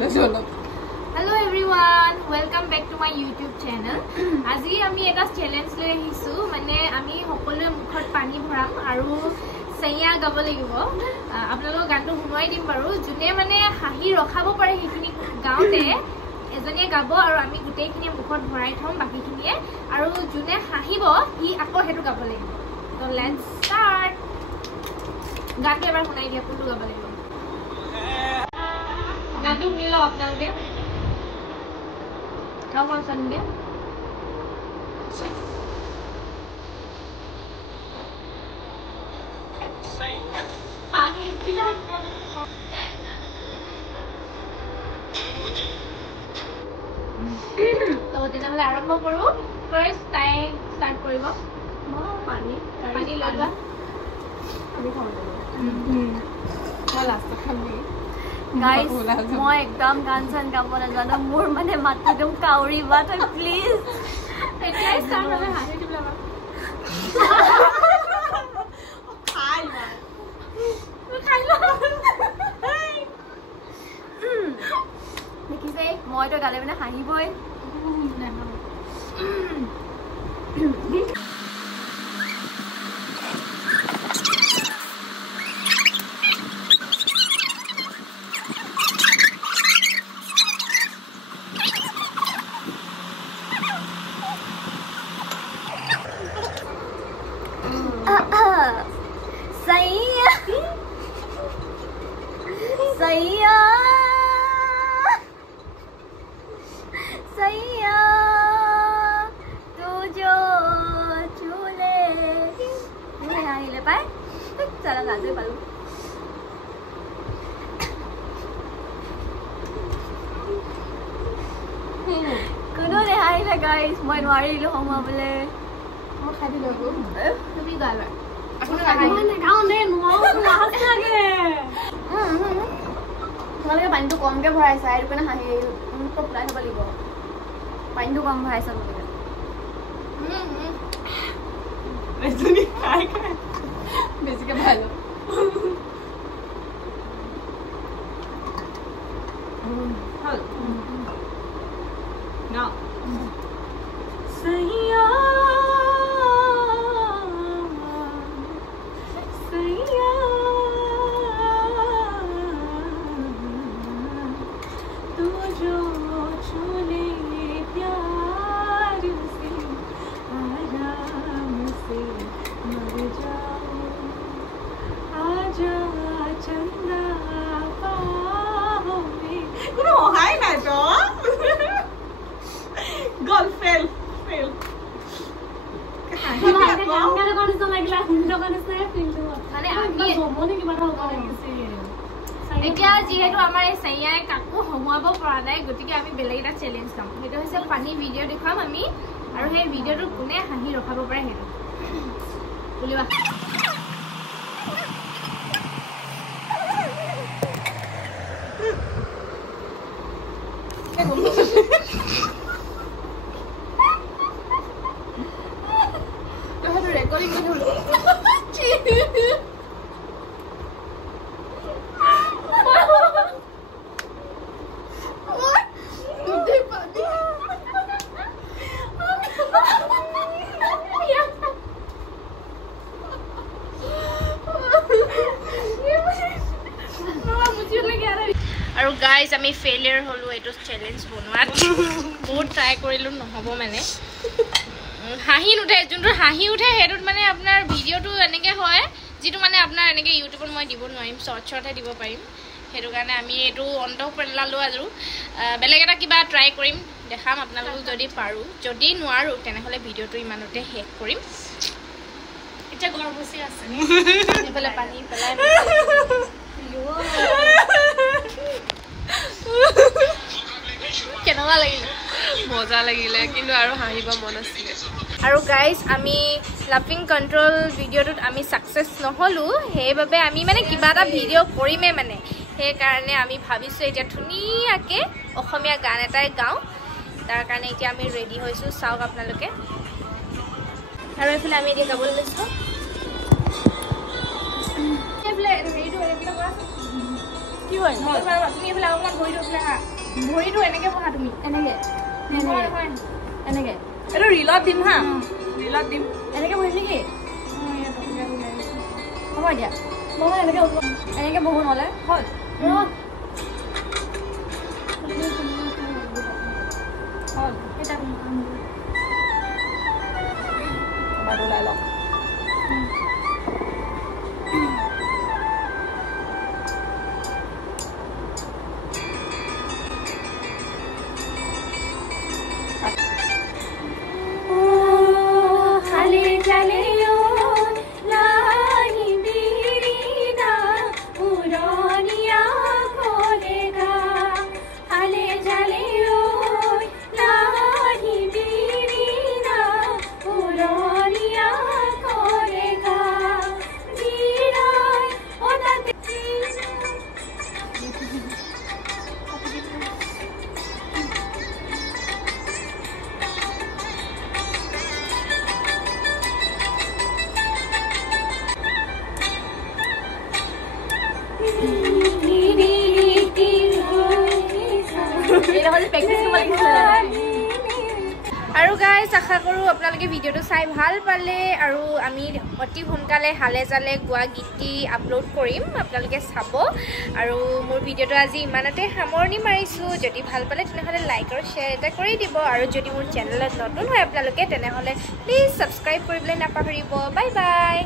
Hello everyone, welcome back to my YouTube channel. আজি আমি এটা চ্যালেঞ্জ লৈ আহিছো মানে আমি সকলোৱে মুখত পানী ভৰাম আৰু সৈয়া গাব লাগিব আপোনালোক গানটো শুনাই দিম বাৰু জুনে মানে হাঁহি ৰখাব পাৰে হেখিনি গাওতে এজনীয়ে গাব আৰু আমি গুটেইখিনি মুখত ভৰাই থম বাকিখিনিয়ে আৰু জুনে হাঁহিব ই আকৌ হেতু গাব লাগিব তো লেটস স্টাৰ্ট গানটো এবাৰ শুনাই দিয়া কোনটো গাব লাগিব গানটো শুনিলো আপোনালোকে How much Sunday? So, dinner arambo koru. First time start koribo. Pani lagba. Abi khawde. Last khami. Guys, মই একদম গান চান গাব নাজানো মোৰ মানে মাতটো দম কাউৰি বাট প্লিজ এতিয়া স্টাৰ্ট হবে হাঁহি দিবলা খাইলো দেখিছে মইতো গালে মানে হাঁহিবই सैया तू जो चूले नहीं आइले पाए चला गा दे बालू कोनो ने आइले गाइस মই নোৱাৰিলো হমাবলে মই খাই দিলো তুমি গাবা আপুনি গাও নে নোৱাও লাজ লাগে তোমালোকে পানীটো কমকে ভৰাইছা আৰু কোনে হাঁহি তো প্লাই হ'ব লাগিব পানীটো কম ভৰাইছা তোমালোকে এজনী খাই খাই বেছিকে ভালো হল না সৈয়া এতিয়া যেহেতু আমাৰ এই সৈয়াই কাকো হমুৱাব পৰা নাই গতিকে আমি বেলেগ এটা চ্যালেঞ্জ কাম সেইটো হৈছে পানী ভিডিও দেখাম আমি আৰু সেই ভিডিওটো কোনে হাঁহি ৰখাব পাৰে হেতু বুলিবা ৰেকৰ্ডিং কৰি আৰু গাইজ আমি ফেইলিয়াৰ হলো এটো চ্যালেঞ্জ বনোৱাত বহুত ট্ৰাই কৰিলো নহব মানে হাঁহি উঠে যোনটো হাঁহি উঠে হেতুত মানে আপোনাৰ ভিডিওটো এনেকে হয় যেটো মানে আপোনাৰ এনেকে ইউটিউবত মই দিব নোৱাৰিম শৰ্টহে দিব পাৰিম হেতু কাৰণে আমি এটো অন্ত পেলালো আৰু বেলেগ এটা কিবা ট্ৰাই কৰিম দেখাম আপোনালোক যদি পাৰো যদি নোৱাৰো তেনেহলে ভিডিওটো ইমানতে শেষ কৰিম এটা গৰ্বসি আছে এফালে পানী পেলাই কেনেকুৱা লাগিল মজা লাগিলে কিন্তু আৰু হাঁহিব মন আছিল আৰু গাইজ আমি লাফিং কন্ট্ৰোল ভিডিওটোত আমি সাকসেস নহলো হেইবাবে আমি মানে কিবা এটা ভিডিও কৰিমে মানে সেই কাৰণে আমি ভাবিছো এটা ধুনিয়াকে অসমীয়া গান এটাই গাও তাৰ কাৰণে এতিয়া আমি ৰেডি হৈছো চাওক আপোনালোকে আৰু এফালে আমি এতিয়া গাবলৈ লৈছো এফালে ৰেডি হৈ কি হয় তুমি এফালে অকমান হৈ দিলে হা ভৰিটো এনেকে বহা তুমি এনেকে এনেকে এইটো ৰিলত দিম হা ৰিলত দিম এনেকে বহিম নেকি হ'ব দিয়া মই এনেকে বহো নহ'লে হ'ল হ'ল এটা বাৰু ওলাই লওক আৰু গাইজ আশা কৰোঁ আপোনালোকে ভিডিঅ'টো চাই ভাল পালে আৰু আমি অতি সোনকালে হালে জালে গোৱা গীতটি আপলোড কৰিম আপোনালোকে চাব আৰু মোৰ ভিডিঅ'টো আজি ইমানতে সামৰণি মাৰিছোঁ যদি ভাল পালে তেনেহ'লে লাইক আৰু শ্বেয়াৰ এটা কৰি দিব আৰু যদি মোৰ চেনেলত নতুন হয় আপোনালোকে তেনেহ'লে প্লিজ ছাবস্ক্ৰাইব কৰিবলৈ নাপাহৰিব বাই বাই